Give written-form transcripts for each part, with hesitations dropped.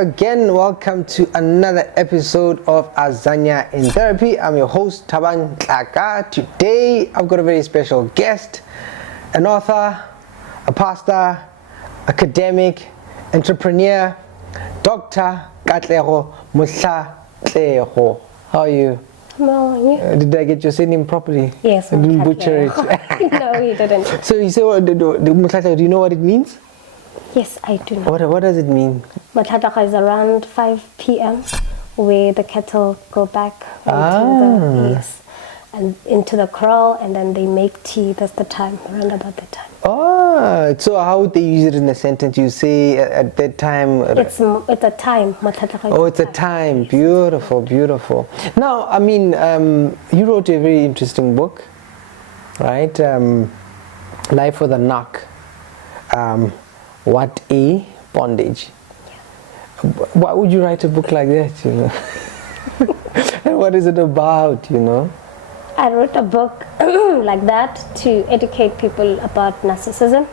again. Welcome to another episode of Azania in Therapy. I'm your host, Thabang, Tlaka. Today, I've got a very special guest, an author, a pastor, academic, entrepreneur, Dr. Katlego Motlhatlego. How are you? No, you? Did I get your name properly? Yes. I didn't butcher it. No, you didn't. So you say, Motlhatlego, do you know what it means? Yes, I do. What does it mean? Motlhatlego is around 5 p.m. where the cattle go back into the kraal, and then they make tea. That's the time, around about that time. Oh, so how would they use it in a sentence? You say at that time? It's a time. Oh, it's a time. Beautiful, beautiful. Now, I mean, you wrote a very interesting book, right? Life with a Narc. What a bondage. Yeah. Why would you write a book like that, you know? And what is it about, you know? I wrote a book like that to educate people about narcissism.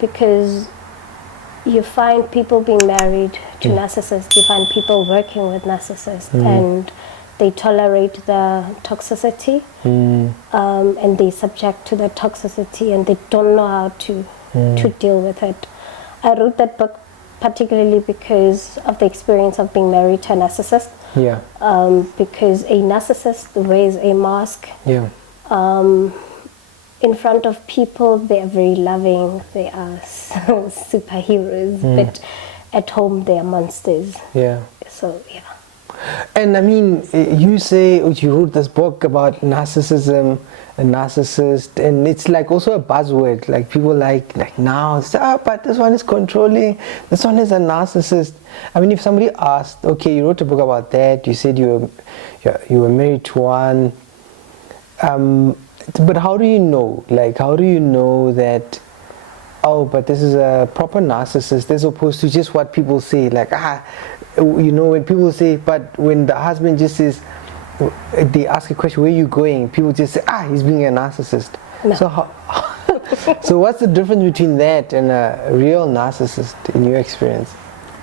Because you find people being married to narcissists, you find people working with narcissists, and they tolerate the toxicity, and they subject to the toxicity, and they don't know how to deal with it. I wrote that book particularly because of the experience of being married to a narcissist. Yeah. Because a narcissist wears a mask. Yeah. In front of people, they are very loving. They are superheroes, but at home they are monsters. Yeah. So yeah. And I mean, you say you wrote this book about narcissism, a narcissist, and it's like also a buzzword. Like people like now, but this one is controlling. This one is a narcissist. I mean, if somebody asked, okay, you wrote a book about that. You said you were married to one. But how do you know? Like, how do you know that? Oh, but this is a proper narcissist, as opposed to just what people say. Like, you know, when people say, but when the husband just says, they ask a question, where are you going? People just say, he's being a narcissist. No. So, so what's the difference between that and a real narcissist in your experience?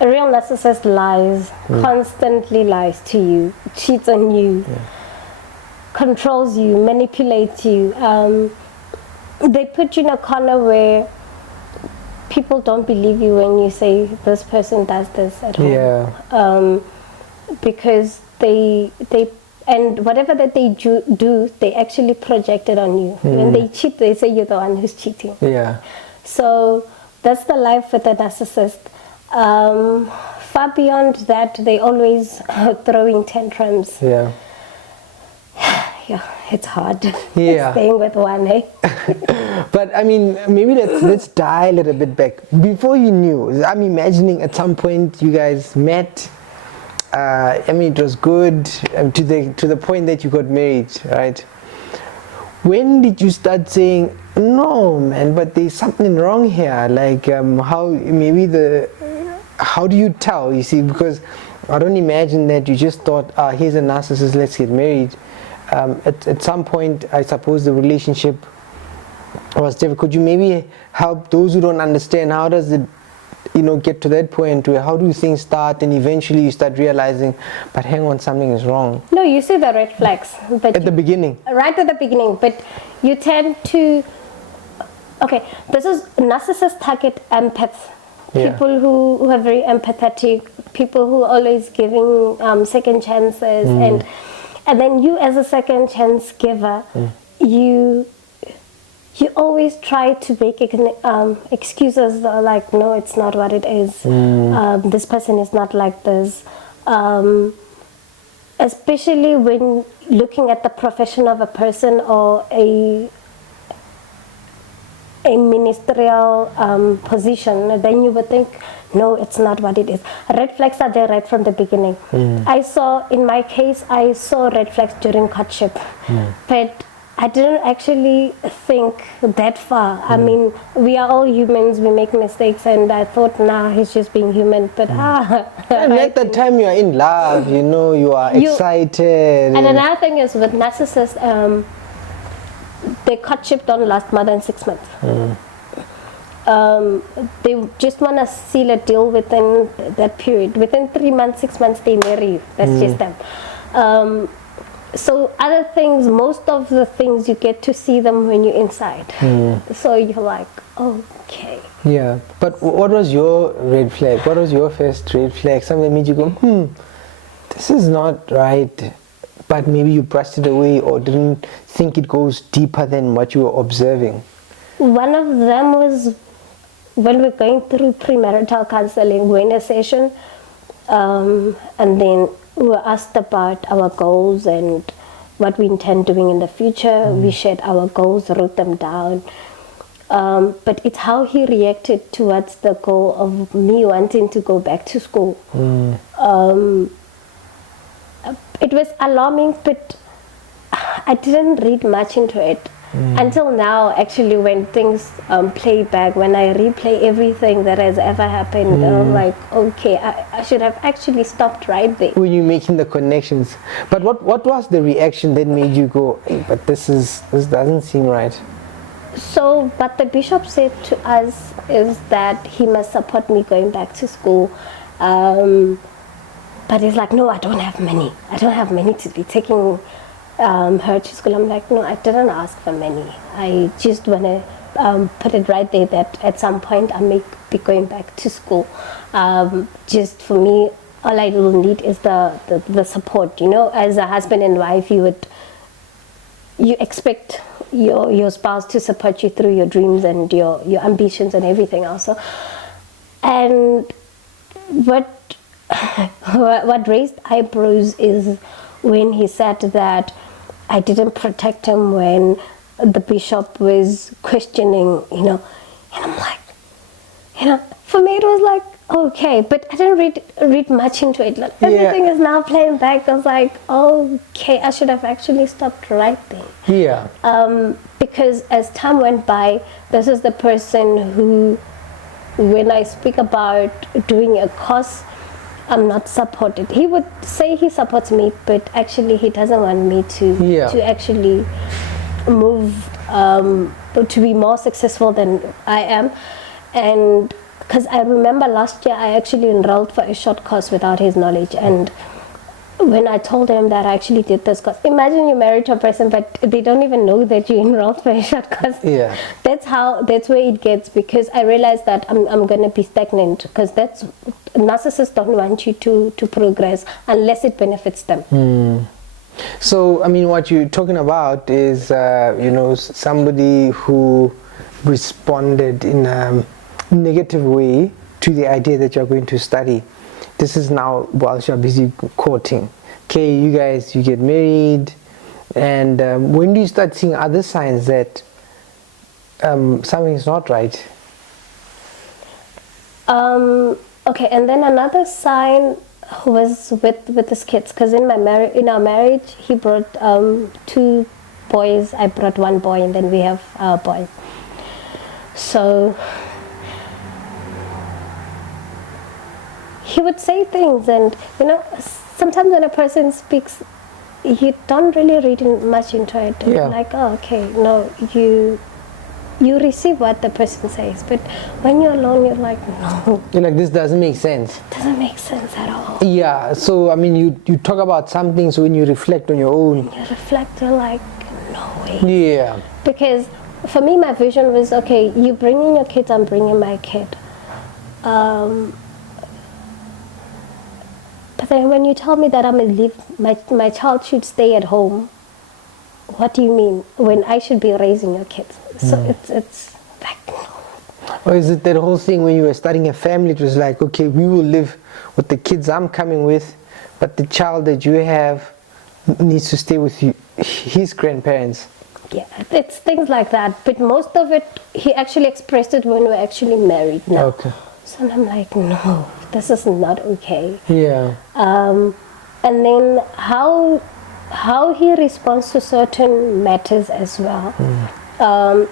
A real narcissist lies, constantly lies to you, cheats on you, controls you, manipulates you. They put you in a corner where people don't believe you when you say this person does this at home. Yeah. Because they and whatever that they do, they actually project it on you. When they cheat, they say you're the one who's cheating. Yeah. So that's the life with a narcissist. Far beyond that, they always throwing tantrums. Yeah. Yeah, it's hard. Yeah. Staying with one, eh? But I mean, maybe let's dial it a bit back. Before you knew, I'm imagining at some point you guys met. I mean, it was good to the point that you got married, right? When did you start saying, no, man, but there's something wrong here? Like, how do you tell? You see, because I don't imagine that you just thought, here's a narcissist, let's get married. At some point, I suppose the relationship was different. Could you maybe help those who don't understand, how does it, get to that point where how do things start and eventually you start realizing, but hang on, something is wrong? No, you see the red flags. But at the beginning? Right at the beginning, but you tend to, this is narcissists target empaths. Yeah. People who are very empathetic, people who are always giving second chances, and then you as a second chance giver, you always try to make excuses like, no, it's not what it is. This person is not like this. Especially when looking at the profession of a person or a ministerial position, then you would think, no, it's not what it is. Red flags are there right from the beginning. In my case, I saw red flags during courtship, but I didn't actually think that far. I mean, we are all humans, we make mistakes, and I thought, nah, he's just being human. But and at the time you are in love, you are excited. And another thing is with narcissists, their courtship don't last more than 6 months. they just want to seal a deal within that period. Within 3 months, 6 months, they marry you. That's just them. So other things, most of the things you get to see them when you're inside. So you're like, okay. Yeah, but what was your red flag? What was your first red flag? Something that made you go, this is not right. But maybe you brushed it away or didn't think it goes deeper than what you were observing. One of them was when we're going through premarital counseling, we're in a session, and then we were asked about our goals and what we intend doing in the future. We shared our goals, wrote them down. But it's how he reacted towards the goal of me wanting to go back to school. It was alarming, but I didn't read much into it. Until now, actually, when things play back, when I replay everything that has ever happened, I'm like, okay, I should have actually stopped right there. When you're making the connections. But what was the reaction that made you go, hey, but this doesn't seem right? So, what the bishop said to us is that he must support me going back to school. But he's like, no, I don't have money. I don't have money to be taking her to school. I'm like, no, I didn't ask for money. I just want to put it right there that at some point I may be going back to school. Just for me, all I will need is the support. You know, as a husband and wife, you expect your spouse to support you through your dreams and your ambitions and everything else. And what raised eyebrows is when he said that I didn't protect him when the bishop was questioning, and I'm like, for me it was like, okay, but I didn't read much into it. Like, everything is now playing back. I was like, okay, I should have actually stopped right there. Yeah. Because as time went by, this is the person who, when I speak about doing a course, I'm not supported. He would say he supports me, but actually he doesn't want me to actually move, to be more successful than I am. And because I remember last year I actually enrolled for a short course without his knowledge, and when I told him that I actually did this course, imagine you're married to a person but they don't even know that you enrolled for a short course. Yeah. That's where it gets, because I realized that I'm going to be stagnant, because narcissists don't want you to progress unless it benefits them. So, I mean, what you're talking about is, somebody who responded in a negative way to the idea that you're going to study. This is now while you're busy courting. Okay, you get married, and when do you start seeing other signs that something's not right? Okay, and then another sign was with his kids, because in our marriage he brought 2 boys, I brought 1 boy, and then we have our boy. So he would say things, and sometimes when a person speaks, you don't really read much into it. Yeah. Like, okay, no, you receive what the person says, but when you're alone, you're like, no. You're like, this doesn't make sense. It doesn't make sense at all. Yeah, so I mean, you talk about something, so when you reflect on your own. When you reflect, you're like, no way. Yeah. Because for me, my vision was, okay, you bring in your kids, I'm bringing my kid. But then when you tell me that I'm going to leave, my child should stay at home, what do you mean? When I should be raising your kids? So it's like, no. Or is it that whole thing when you were starting a family, it was like, okay, we will live with the kids I'm coming with, but the child that you have needs to stay with you, his grandparents? Yeah, it's things like that. But most of it, he actually expressed it when we're actually married now. Okay. So I'm like, no, this is not okay. Yeah. And then how he responds to certain matters as well.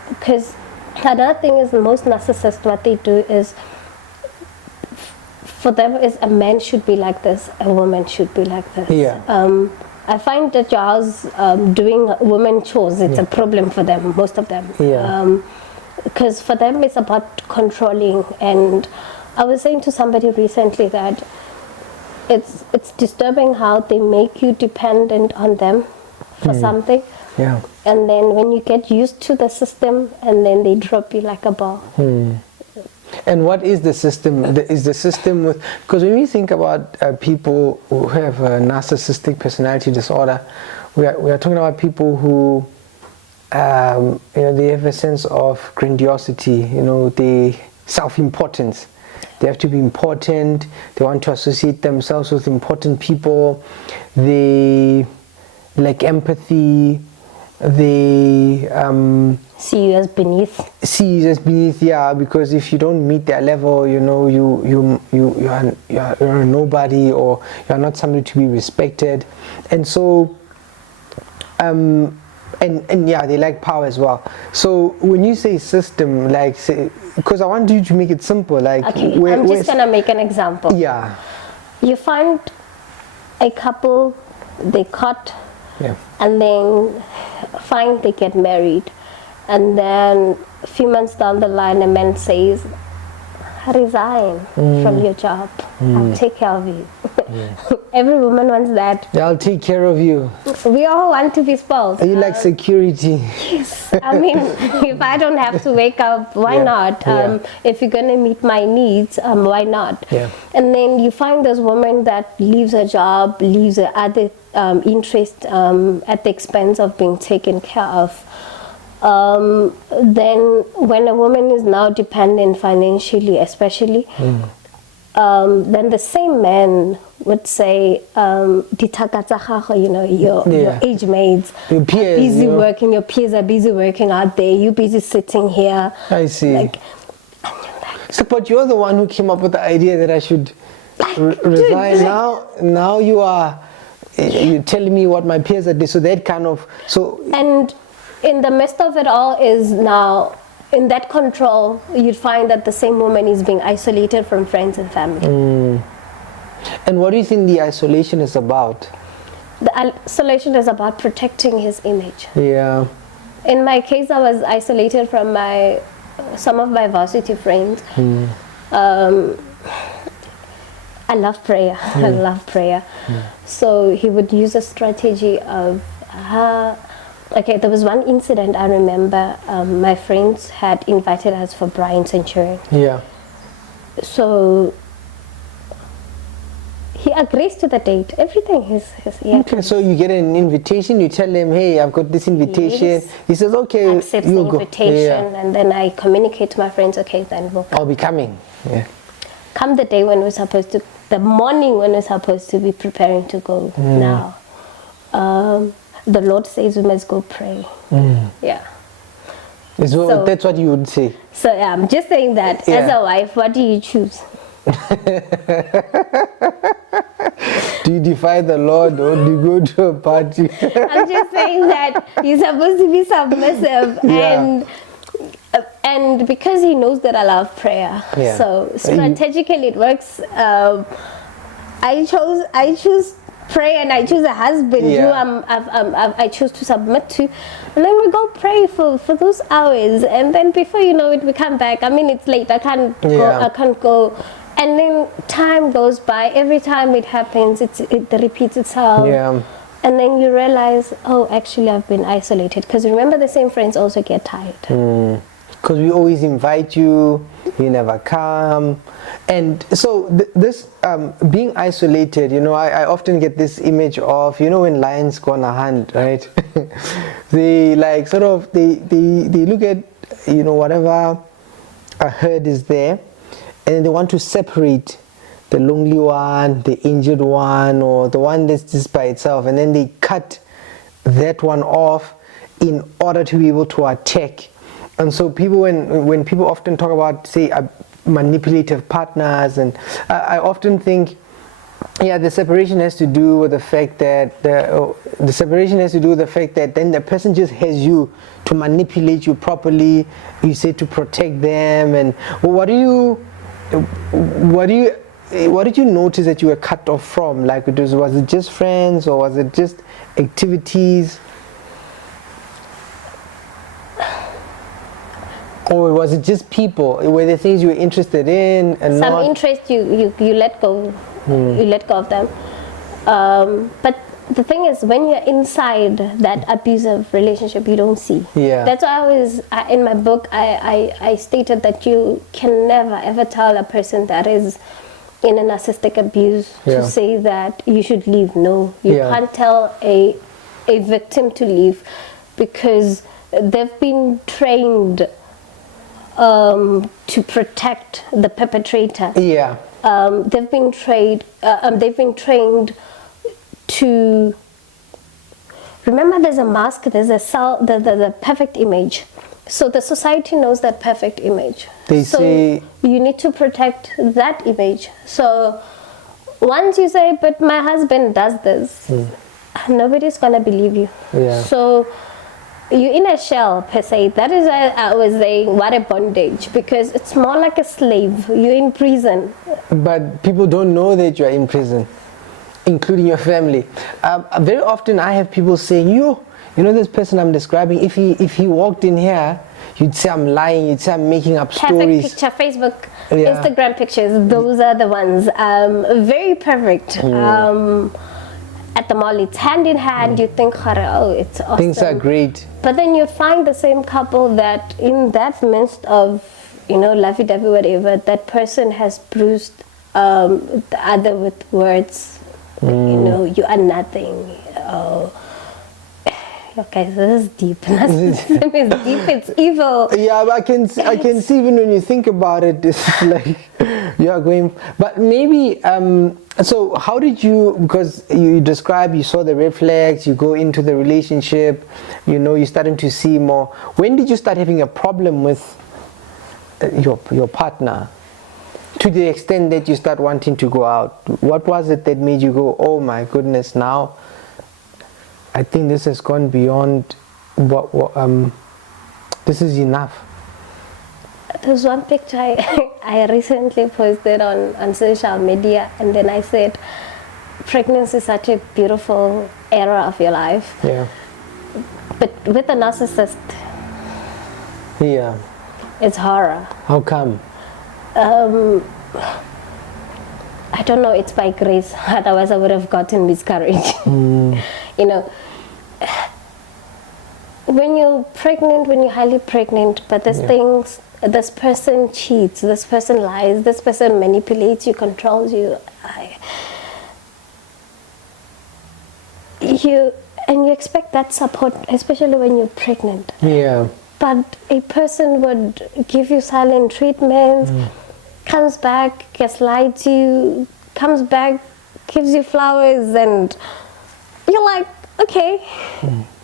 Because another thing is, most narcissists, what they do is, for them is a man should be like this, a woman should be like this. Yeah. I find that your house doing women chores, it's a problem for them, most of them. Yeah. because for them it's about controlling. And I was saying to somebody recently that it's disturbing how they make you dependent on them for something. Yeah. And then when you get used to the system, and then they drop you like a ball. And what is the system? Is the system with, because when we think about people who have a narcissistic personality disorder, we are talking about people who, they have a sense of grandiosity, they self-importance. They have to be important. They want to associate themselves with important people. They lack empathy. They See you as beneath. Yeah, because if you don't meet their level, you're a nobody, or you're not somebody to be respected. And so and yeah, they like power as well. So when you say system, like, say, because I want you to make it simple, like, okay, I'm just gonna make an example. Yeah. You find a couple, they cut, Yeah. and then fine, they get married, and then a few months down the line, a man says, resign from your job. I'll take care of you. Every woman wants that. Yeah, I'll take care of you. We all want to be spoiled. Are you like security? Yes. I mean, if I don't have to wake up, why not? If you're going to meet my needs, why not? Yeah. And then you find this woman that leaves her job, leaves her other interest at the expense of being taken care of. Then when a woman is now dependent financially, especially, then the same man would say, your age mates, your peers, busy working, your peers are busy working out there, you busy sitting here. I see. So, but you're the one who came up with the idea that I should resign. Now you're telling me what my peers are doing. So that kind of and in the midst of it all is now, in that control, you'd find that the same woman is being isolated from friends and family. And what do you think the isolation is about? The isolation is about protecting his image. Yeah. In my case, I was isolated from some of my varsity friends. I love prayer. I love prayer. So he would use a strategy of okay, there was one incident I remember. My friends had invited us for Brian Centurion. Yeah. So he agrees to the date. Everything is okay, so you get an invitation, you tell him, hey, I've got this invitation. Yes. He says, okay, accepts the invitation, and then I communicate to my friends, okay, then we'll come. I'll be coming. Yeah. Come the day when we're supposed to, the morning when we're supposed to be preparing to go now. The Lord says we must go pray. Yeah. So that's what you would say. So yeah, I'm just saying that as a wife, what do you choose? Do you defy the Lord, or do you go to a party? I'm just saying that you're supposed to be submissive, and because he knows that I love prayer, so strategically it works. I choose pray, and I choose a husband who I choose to submit to, and then we go pray for those hours, and then before you know it, we come back. I mean, it's late. I can't go. And then time goes by. Every time it happens, it repeats itself. Yeah. And then you realize, oh, actually, I've been isolated. Because remember, the same friends also get tired. Because we always invite you, you never come. And so this being isolated, I often get this image of, when lions go on a hunt, right? They like sort of, they look at, whatever a herd is there, and they want to separate the lonely one, the injured one, or the one that's just by itself, and then they cut that one off in order to be able to attack. And so people, when people often talk about, say, manipulative partners, and I often think, the separation has to do with the fact that then the person just has you to manipulate you properly. You say to protect them, and what did you notice that you were cut off from? Like, was it just friends, or was it just activities? Or was it just people? Were there things you were interested in and Some not? interest you let go, you let go of them. But the thing is, when you're inside that abusive relationship, you don't see. Yeah. That's why in my book, I stated that you can never ever tell a person that is in a narcissistic abuse Yeah. to say that you should leave. No, you Yeah. can't tell a victim to leave, because they've been trained to protect the perpetrator. Yeah. They've been trained to remember. There's a mask. There's the perfect image. So the society knows that perfect image. They so say you need to protect that image. So once you say, "But my husband does this," nobody's gonna believe you. Yeah. So you're in a shell per se. That is why I was saying, what a bondage, because it's more like a slave. You're in prison. But people don't know that you're in prison, including your family. Very often I have people saying, you know this person I'm describing, if he walked in here, you'd say I'm lying, you'd say I'm making up Perfect stories. picture, Facebook, Yeah. Instagram pictures, those are the ones. Very perfect. At the mall, it's hand in hand. You think, oh, it's awesome. Things are great. But then you find the same couple that in that midst of, lovey-dovey, whatever, that person has bruised the other with words. You are nothing. Oh, okay, this is deep. Narcissism is deep. It's evil. Yeah, but I can see even when you think about it, it's like you are going. But maybe. So how did you? Because you describe, you saw the red flags. You go into the relationship. You're starting to see more. When did you start having a problem with your partner? To the extent that you start wanting to go out. What was it that made you go, oh my goodness, now I think this has gone beyond what this is enough. There's one picture I recently posted on social media, and then I said, pregnancy is such a beautiful era of your life. Yeah. But with a narcissist, Yeah. it's horror. How come? I don't know, it's by grace. Otherwise I would have gotten miscarriage. When you're pregnant, when you're highly pregnant, but there's things, this person cheats, this person lies, this person manipulates you, controls you. You expect that support, especially when you're pregnant. Yeah. But a person would give you silent treatment, comes back, gaslights you, comes back, gives you flowers, and you're like, okay.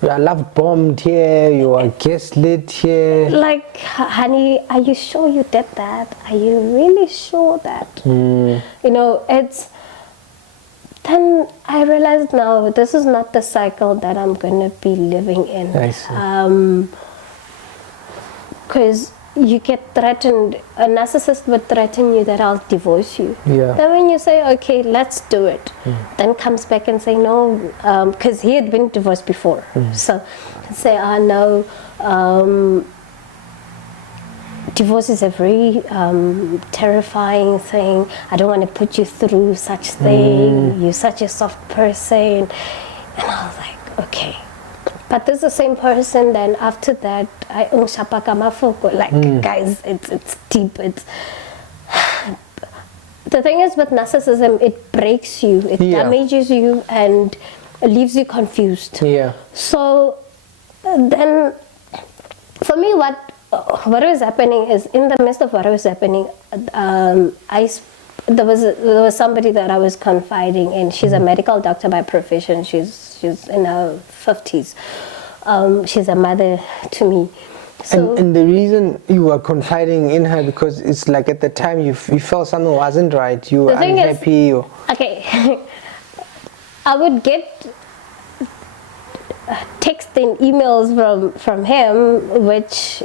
You are love bombed here, you are gaslit here. Like, honey, are you sure you did that? Are you really sure that? It's... Then I realized, no, this is not the cycle that I'm going to be living in. I see. Because you get threatened, a narcissist would threaten you that I'll divorce you. Yeah. Then when you say, okay, let's do it, then comes back and say no, because he had been divorced before. So say, no, divorce is a very terrifying thing. I don't want to put you through such thing. You're such a soft person. And I was like, okay. But this is the same person, then after that, I like, guys, it's deep. It's the thing is with narcissism, it breaks you, it damages you, and leaves you confused. Yeah. So then, for me, what was happening is, in the midst of what was happening, there was somebody that I was confiding in. She's a medical doctor by profession. She's in her 50s. She's a mother to me. So, and the reason you were confiding in her, because it's like at the time you felt something wasn't right. You were unhappy. Okay, I would get text and emails from him, which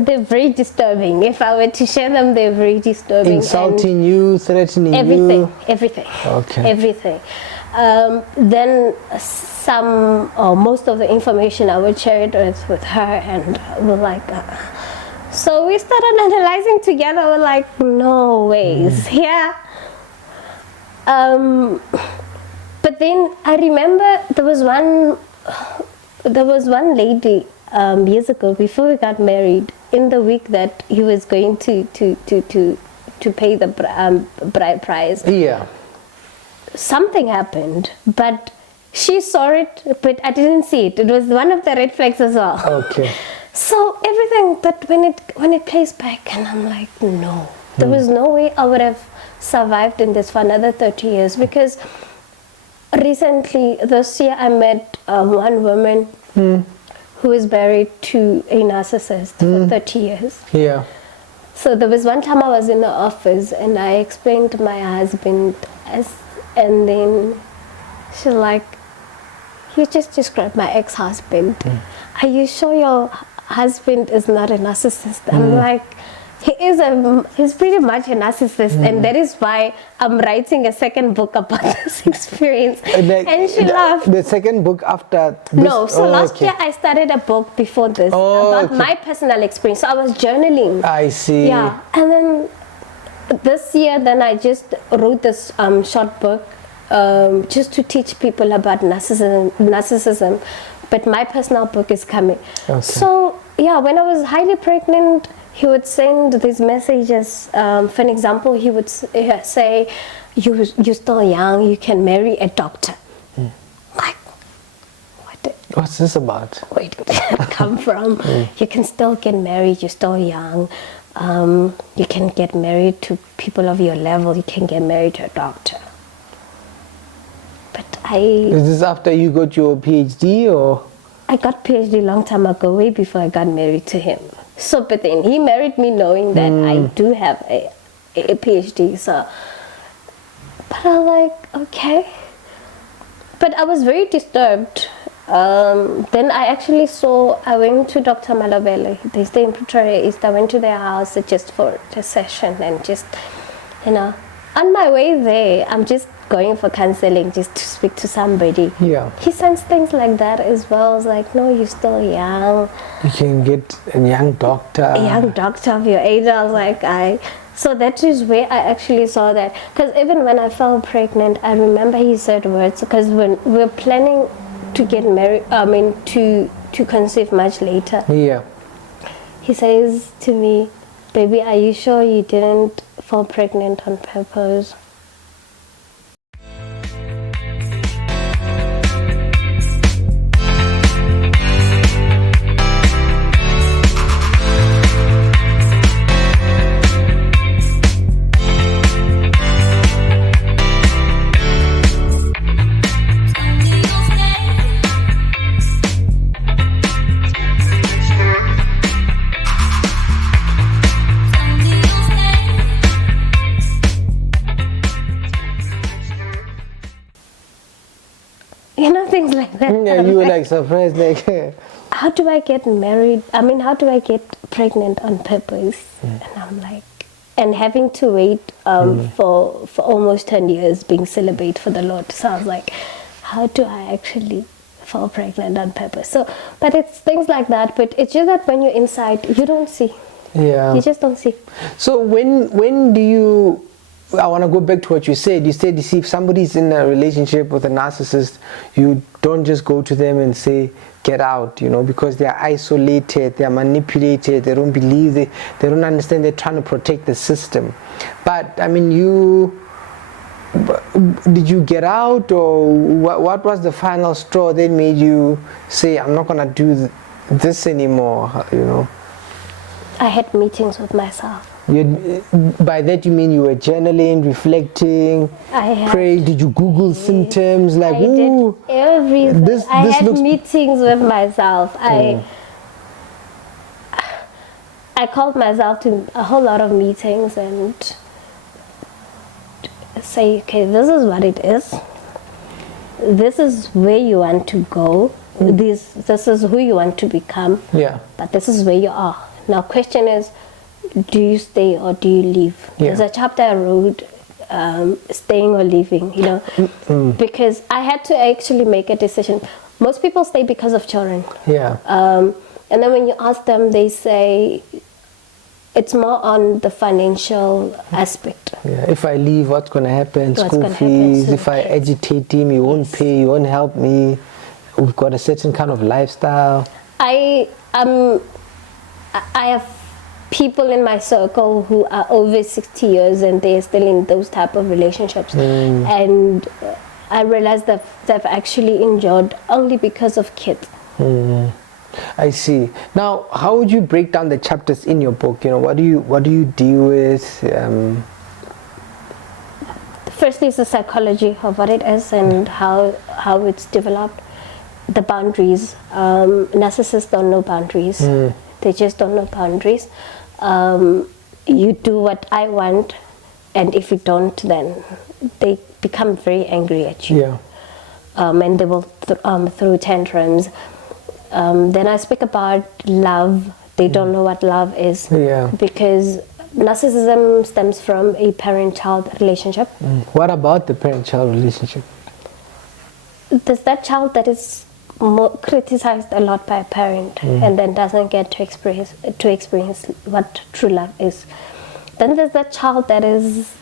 they're very disturbing. If I were to share them, they're very disturbing. Insulting you, threatening you? Everything. Okay. Everything. Then some or most of the information I would share it with her, and we're like, So we started analyzing together. We're like, no ways. Yeah. But then I remember there was one lady years ago, before we got married, in the week that he was going to pay the bride price. Yeah. Something happened, but she saw it, but I didn't see it. It was one of the red flags as well. Okay. So everything, but when it plays back, and I'm like, no, there was no way I would have survived in this for another 30 years, because recently this year I met one woman who is married to a narcissist for 30 years. Yeah. So there was one time I was in the office and I explained to my husband, and then she's like, you just described my ex-husband. Are you sure your husband is not a narcissist? I'm like, he's pretty much a narcissist, and that is why I'm writing a second book about this experience. And she laughed. The second book after this? No, so last year I started a book before this about my personal experience. So I was journaling. I see. Yeah, and then this year, then I just wrote this short book just to teach people about narcissism. But my personal book is coming. Okay. So yeah, when I was highly pregnant, he would send these messages. For an example, he would say, you're still young, you can marry a doctor. Like, what's this about? Where did that come from? You can still get married, you're still young. You can get married to people of your level, you can get married to a doctor. But Is this after you got your PhD, or? I got PhD long time ago, way before I got married to him. So, but then he married me knowing that I do have a PhD. So, but I was like, okay. But I was very disturbed. Then I went to Dr. Malobele. They stay in Pretoria East. I went to their house just for a session, and just, on my way there, I'm just going for counseling, just to speak to somebody. Yeah. He sensed things like that as well. I was like, no, you're still young. You can get a young doctor. A young doctor of your age. I was like, so that is where I actually saw that. Because even when I fell pregnant, I remember he said words, because when we were planning to get married, to conceive much later. Yeah. He says to me, baby, are you sure you didn't fall pregnant on purpose? Things like that. Yeah, you were like surprised, like. How do I get married? How do I get pregnant on purpose? And I'm like, and having to wait for almost 10 years being celibate for the Lord. So I was like, how do I actually fall pregnant on purpose? So, but it's things like that. But it's just that when you're inside, you don't see. Yeah. You just don't see. So when do you? I want to go back to what you said. You said, if somebody's in a relationship with a narcissist, you don't just go to them and say, get out, because they are isolated, they are manipulated, they don't believe, they don't understand, they're trying to protect the system. But, did you get out, or what was the final straw that made you say, I'm not going to do this anymore, I had meetings with myself. By that you mean you were journaling, reflecting, praying? Did you Google symptoms? Like, I did everything. I had meetings with myself. I called myself to a whole lot of meetings and say, okay, this is what it is. This is where you want to go. This is who you want to become. Yeah. But this is where you are. Now, question is, do you stay or do you leave? Yeah. There's a chapter I wrote, staying or leaving, because I had to actually make a decision. Most people stay because of children. Yeah. And then when you ask them, they say, it's more on the financial aspect. Yeah. If I leave, what's going to happen? What's School gonna fees. happen? If I agitate him, he won't pay, he won't help me. We've got a certain kind of lifestyle. I have people in my circle who are over 60 years and they're still in those type of relationships. And I realized that they've actually endured only because of kids. I see. Now, how would you break down the chapters in your book? You know, what do you deal with? Firstly, is the psychology of what it is and how it's developed. The boundaries. Narcissists don't know boundaries. They just don't know boundaries. You do what I want, and if you don't, then they become very angry at you. Yeah. And they will throw tantrums. Then I speak about love. They don't know what love is. Yeah. Because narcissism stems from a parent-child relationship. What about the parent-child relationship? There's that child that is criticized a lot by a parent and then doesn't get to experience what true love is. Then there's that child that is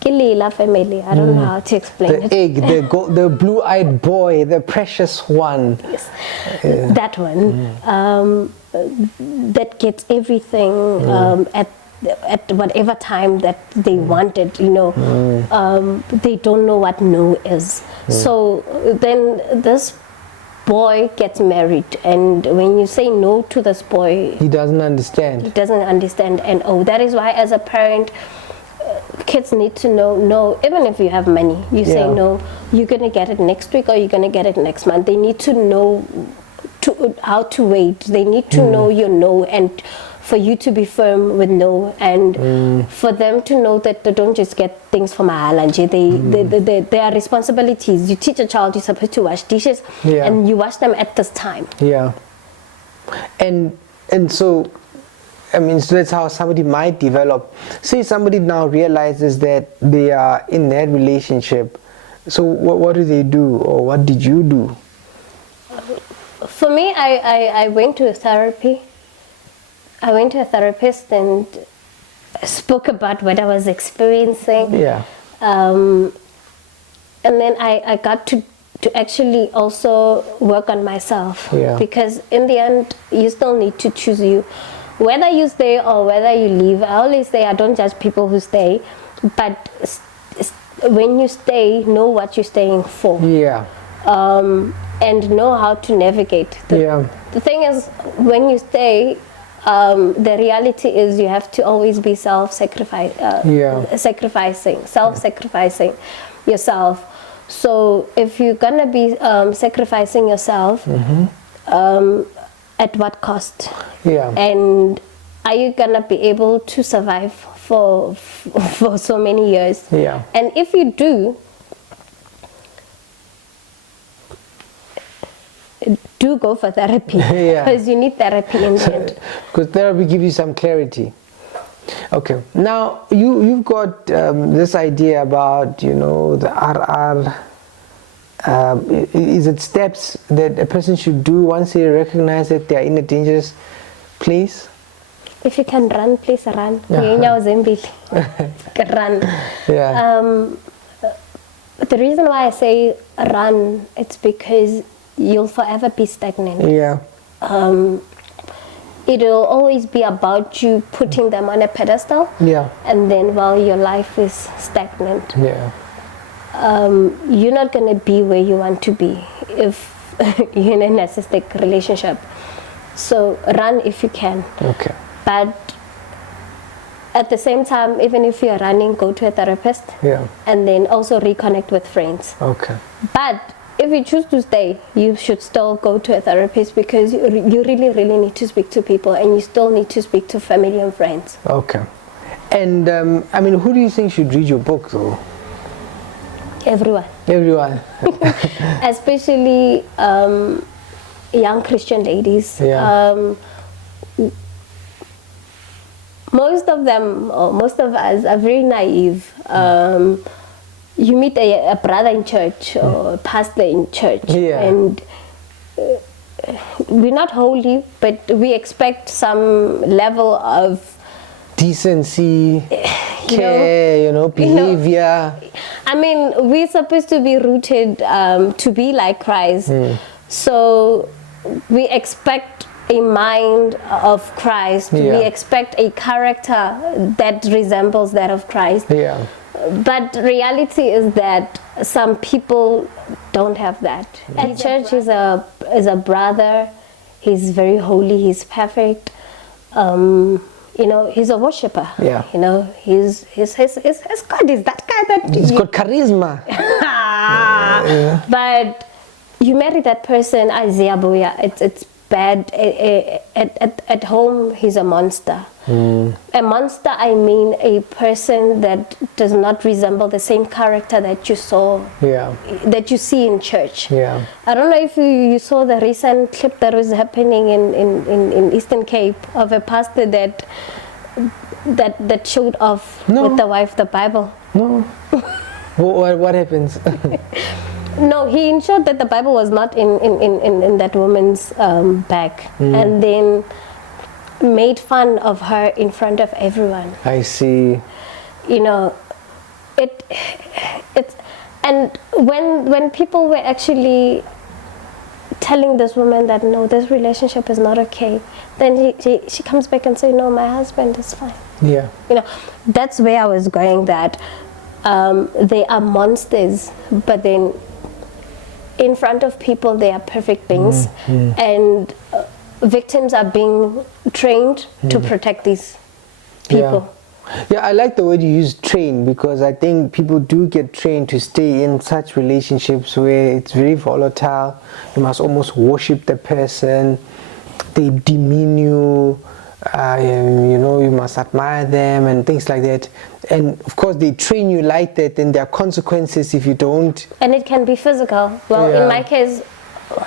Kilila family. I don't know how to explain it. The egg, the blue-eyed boy, the precious one. Yes. That one that gets everything at whatever time that they want it, you know. They don't know what no is. So then this boy gets married, and when you say no to this boy, he doesn't understand. He doesn't understand, and that is why as a parent, kids need to know no. Even if you have money, you say no, you're gonna get it next week or you're gonna get it next month. They need to know how to wait. They need to know your no, and for you to be firm with no, and for them to know that they don't just get things from Ahalanje. They are responsibilities. You teach a child you're supposed to wash dishes, and you wash them at this time. Yeah. And so, I mean, so that's how somebody might develop. Say somebody now realizes that they are in that relationship. So what do they do, or what did you do? For me, I went to a therapy. I went to a therapist and spoke about what I was experiencing. Yeah. And then I got to actually also work on myself. Yeah. Because in the end, you still need to choose you. Whether you stay or whether you leave, I always say I don't judge people who stay. But when you stay, know what you're staying for. Yeah. And know how to navigate. The thing is, when you stay, the reality is you have to always be self-sacrificing yourself. So if you're gonna be sacrificing yourself, at what cost? Yeah. And are you gonna be able to survive for so many years? Yeah. And if you do go for therapy, because you need therapy in the end. Because therapy gives you some clarity. Okay, now you've got this idea about, you know, the RR. Is it steps that a person should do once they recognize that they are in a dangerous place? If you can run, please run. Run. Yeah. The reason why I say run, it's because you'll forever be stagnant. Yeah. It'll always be about you putting them on a pedestal. Yeah. And then while your life is stagnant. Yeah. You're not going to be where you want to be if you're in a narcissistic relationship. So run if you can. Okay. But at the same time, even if you're running, go to a therapist. Yeah. And then also reconnect with friends. Okay. But if you choose to stay, you should still go to a therapist, because you really, really need to speak to people, and you still need to speak to family and friends. Okay. And I mean, who do you think should read your book, though? Everyone. Everyone. Especially young Christian ladies. Yeah. Most of them, or most of us, are very naive. You meet a brother in church or a pastor in church, and we're not holy, but we expect some level of decency, care, behavior. I mean, we're supposed to be rooted to be like Christ. So we expect a mind of Christ. We expect a character that resembles that of Christ. Yeah. But reality is that some people don't have that. At church, is a brother. He's very holy. He's perfect. He's a worshiper. Yeah. His God is that guy that he's got charisma. But you marry that person, Isaiah Boya, it's bad. At home, he's a monster. A monster, I mean a person that does not resemble the same character that you saw, that you see in church. Yeah. I don't know if you saw the recent clip that was happening in Eastern Cape of a pastor that showed off with the wife the Bible. No. What happens? No, he ensured that the Bible was not in that woman's bag, and then made fun of her in front of everyone. I see. It's and when people were actually telling this woman that no, this relationship is not okay, then she comes back and say, no, my husband is fine. Yeah. That's where I was going, that they are monsters, but then in front of people they are perfect beings, and victims are being trained to protect these people. Yeah, I like the word you use, train, because I think people do get trained to stay in such relationships where it's very volatile. You must almost worship the person. They demean you. You must admire them and things like that. And of course, they train you like that, and there are consequences if you don't. And it can be physical. Well, in my case,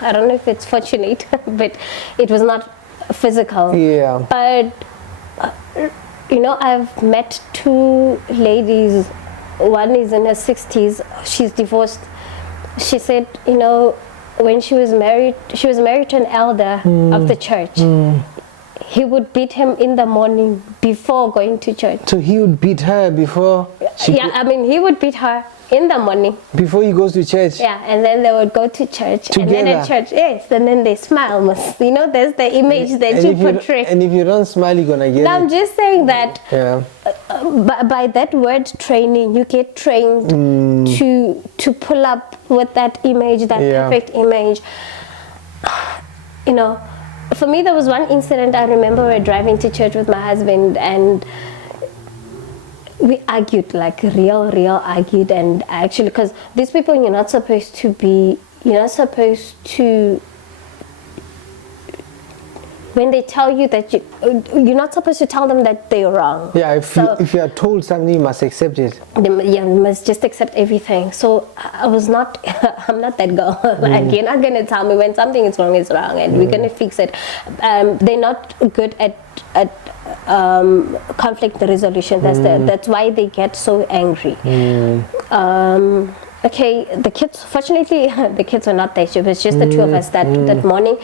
I don't know if it's fortunate, but it was not physical. Yeah. But I've met two ladies. One is in her 60s. She's divorced. She said, when she was married to an elder of the church. He would beat him in the morning before going to church. So he would beat her before? He would beat her in the morning. Before he goes to church? Yeah, and then they would go to church. Together? And then at church, yes, and then they smile. There's the image that you portray. And if you don't smile, you're going to get it. I'm just saying that by that word training, you get trained to pull up with that image, that perfect image. For me, there was one incident I remember. We were driving to church with my husband, and we argued, like real argued. And actually, because these people, you're not supposed to, when they tell you that you're not supposed to tell them that they're wrong. Yeah, if you are told something, you must accept it. You must just accept everything. So I'm not that girl. Like, you're not going to tell me when something is wrong, and we're going to fix it. They're not good at conflict resolution. That's why they get so angry. Okay, the kids, fortunately, the kids were not there. It was just the two of us that morning.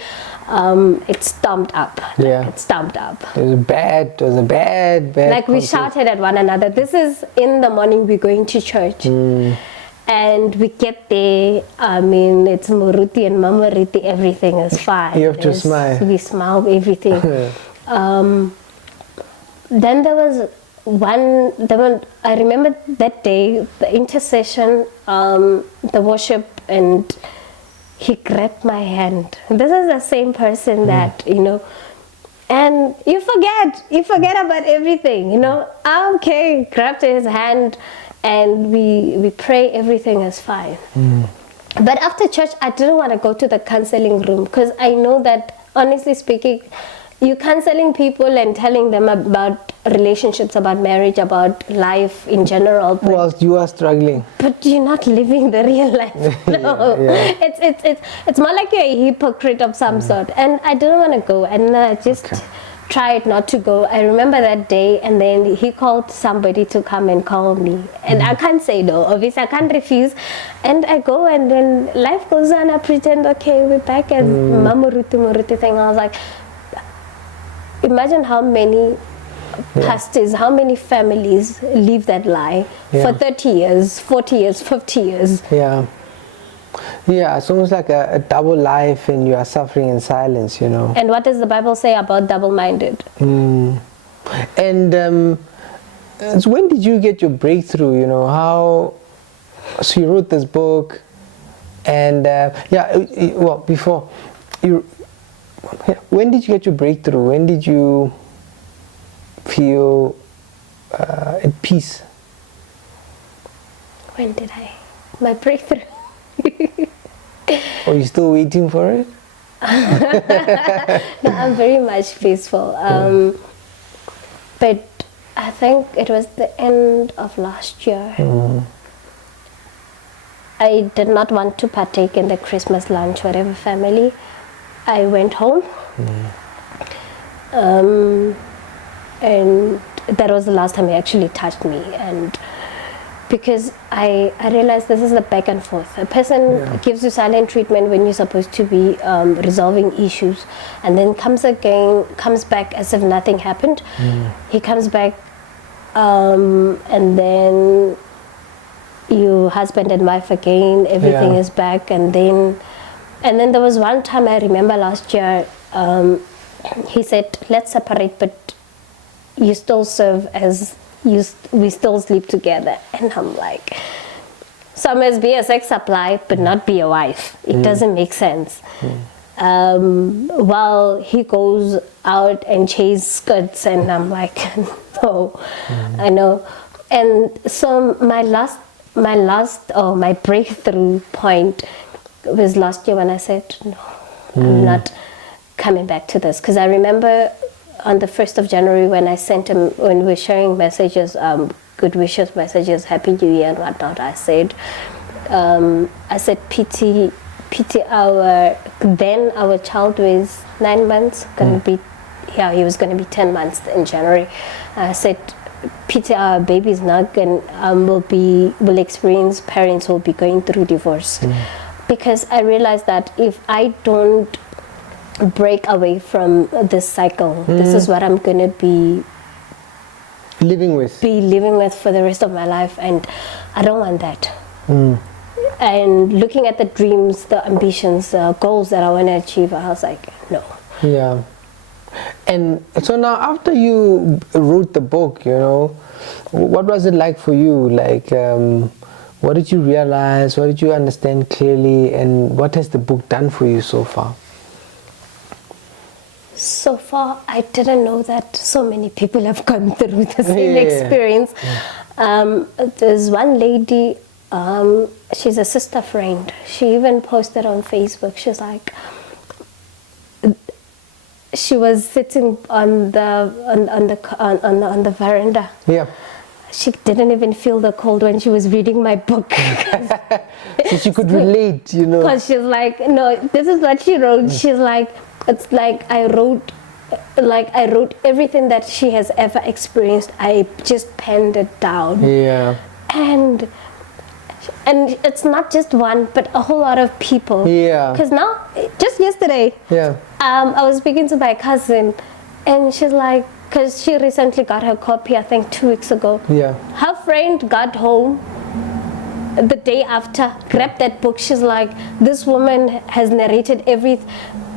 It stomped up. Yeah. It stomped up. It was a bad Like, we shouted at one another. This is in the morning, we're going to church. And we get there, it's Muruti and Mamariti, everything is fine. You have to smile. We smile, everything. Then there was I remember that day, the intercession, the worship, and he grabbed my hand. This is the same person that, and you forget about everything, Okay, grabbed his hand, and we pray, everything is fine. But after church, I didn't want to go to the counseling room, because I know that, honestly speaking, you're counseling people and telling them about relationships, about marriage, about life in general. Whilst you are struggling. But you're not living the real life. No. It's more like you're a hypocrite of some sort. And I didn't want to go, and I just tried not to go. I remember that day, and then he called somebody to come and call me. And I can't say no. Obviously, I can't refuse. And I go, and then life goes on. I pretend, okay, we're back as Mamurutu thing. I was like, imagine how many pastors, how many families live that lie for 30 years, 40 years, 50 years? Yeah. Yeah, it's almost like a double life and you are suffering in silence, you know. And what does the Bible say about double-minded? And so when did you get your breakthrough, you know? So you wrote this book and well, before you, when did you get your breakthrough? When did you feel at peace? When did my breakthrough? Are you still waiting for it? No, I'm very much peaceful. But I think it was the end of last year. I did not want to partake in the Christmas lunch, whatever family. I went home. And that was the last time he actually touched me. And because I realized this is the back and forth. A person gives you silent treatment when you're supposed to be resolving issues, and then comes back as if nothing happened. He comes back, and then you husband and wife again, everything is back, and then there was one time I remember last year, he said, let's separate, but you still serve as we still sleep together. And I'm like, so I must be a sex supply but not be a wife. It doesn't make sense. While he goes out and chases skirts, and I'm like, no, I know. And so my breakthrough point was last year when I said, no, I'm not coming back to this. Because I remember on the 1st of January when I sent him, when we were sharing messages, good wishes messages, Happy New Year and whatnot, I said pity our child was 9 months, he was going to be 10 months in January. I said, pity our baby's not will experience, parents will be going through divorce. Because I realized that if I don't break away from this cycle, this is what I'm going to be living with for the rest of my life, and I don't want that. And looking at the dreams, the ambitions, the goals that I want to achieve, I was like, no. Yeah. And so now after you wrote the book, you know, what was it like for you? Like, what did you realize? What did you understand clearly? And what has the book done for you so far? So far, I didn't know that so many people have gone through the same experience. There's one lady, she's a sister friend. She even posted on Facebook. She's like, she was sitting on the veranda. Yeah. She didn't even feel the cold when she was reading my book. So she could relate, you know. Because she's like, no, this is what she wrote. She's like, it's like I wrote everything that she has ever experienced. I just penned it down. Yeah. And it's not just one, but a whole lot of people. Yeah. Because now, just yesterday, I was speaking to my cousin, and she's like, because she recently got her copy, I think 2 weeks ago. Yeah. Her friend got home the day after, grabbed that book. She's like, this woman has narrated everything.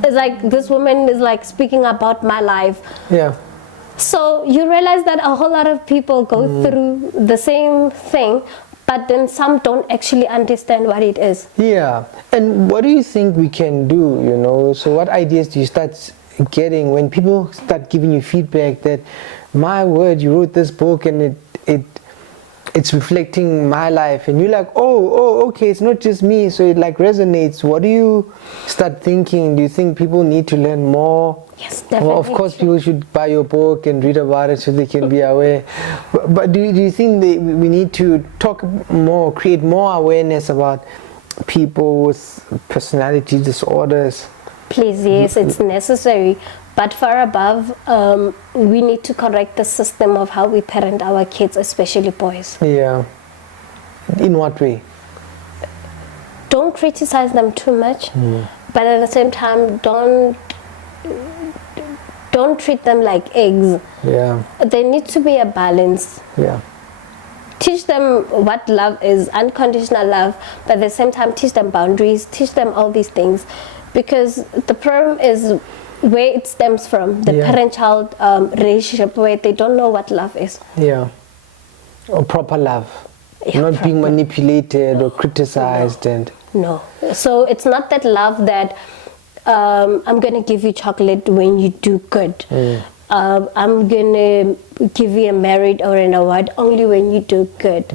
It's like, this woman is like speaking about my life. Yeah. So you realize that a whole lot of people go through the same thing, but then some don't actually understand what it is. Yeah. And what do you think we can do, you know? So what ideas do you start getting when people start giving you feedback that, my word, you wrote this book and it's reflecting my life, and you're like, oh, okay, it's not just me, so it like resonates. What do you start thinking? Do you think people need to learn more? Yes, definitely. Well, of course, people should buy your book and read about it so they can be aware. But do you think we need to talk more, create more awareness about people with personality disorders? Please, yes, it's necessary. But far above, we need to correct the system of how we parent our kids, especially boys. Yeah. In what way? Don't criticize them too much, but at the same time, don't don't treat them like eggs. Yeah. There needs to be a balance. Yeah. Teach them what love is, unconditional love, but at the same time teach them boundaries, teach them all these things, because the problem is where it stems from, the parent-child relationship, where they don't know what love is. Yeah. Or proper love. Not being manipulated or criticized. No. So it's not that love that I'm going to give you chocolate when you do good. I'm going to give you a merit or an award only when you do good.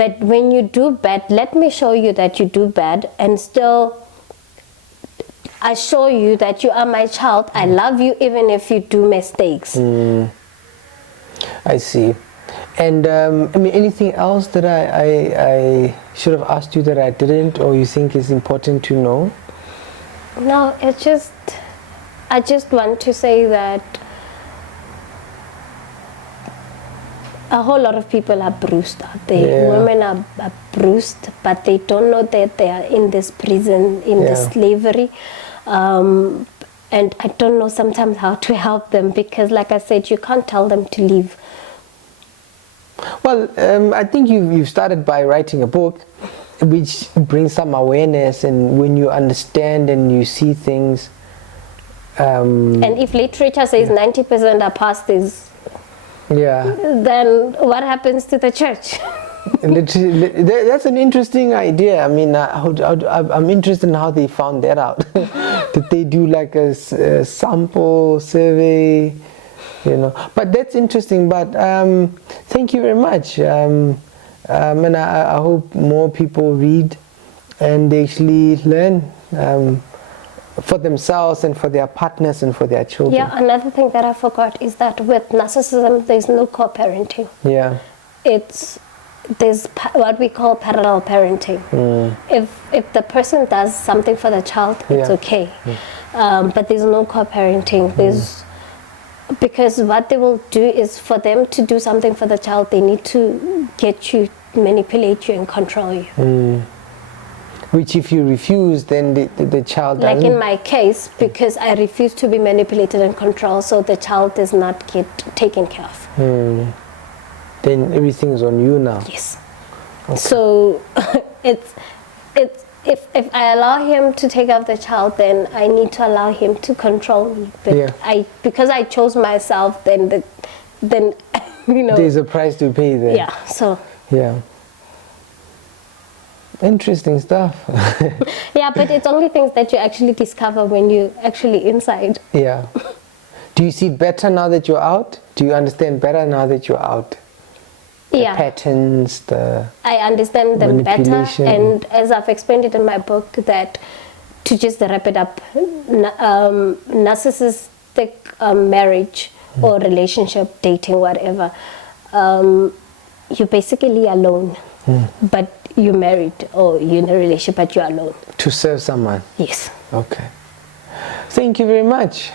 But when you do bad, let me show you that you do bad, and still I show you that you are my child. I love you even if you do mistakes. I see. And I mean, anything else that I should have asked you that I didn't, or you think is important to know? No, it's just, I just want to say that a whole lot of people are bruised out there. Women are bruised, but they don't know that they are in this prison, in this slavery. And I don't know sometimes how to help them, because like I said, you can't tell them to leave. Well, I think you've started by writing a book which brings some awareness, and when you understand and you see things. And if literature says 90% are pastors, then what happens to the church? That's an interesting idea. I mean, I'm interested in how they found that out. Did they do like a sample survey? You know, but that's interesting. But thank you very much. And I hope more people read and they actually learn for themselves and for their partners and for their children. Yeah, another thing that I forgot is that with narcissism, there's no co-parenting. Yeah. There's what we call parallel parenting. If the person does something for the child, it's okay. But there's no co-parenting. Because what they will do is, for them to do something for the child, they need to get you, manipulate you and control you. Which if you refuse, then the child doesn't. Like in my case, because I refuse to be manipulated and controlled, so the child does not get taken care of. Then everything's on you now. Yes. Okay. So if I allow him to take care of the child, then I need to allow him to control me. But because I chose myself, then you know. There's a price to pay there. Yeah. So. Yeah. Interesting stuff. Yeah, but it's only things that you actually discover when you're actually inside. Yeah. Do you see it better now that you're out? Do you understand better now that you're out? The patterns, I understand them better, and as I've explained it in my book, that to just wrap it up, narcissistic marriage or relationship, dating, whatever, you're basically alone, but you're married, or you're in a relationship but you're alone. To serve someone? Yes. Okay. Thank you very much.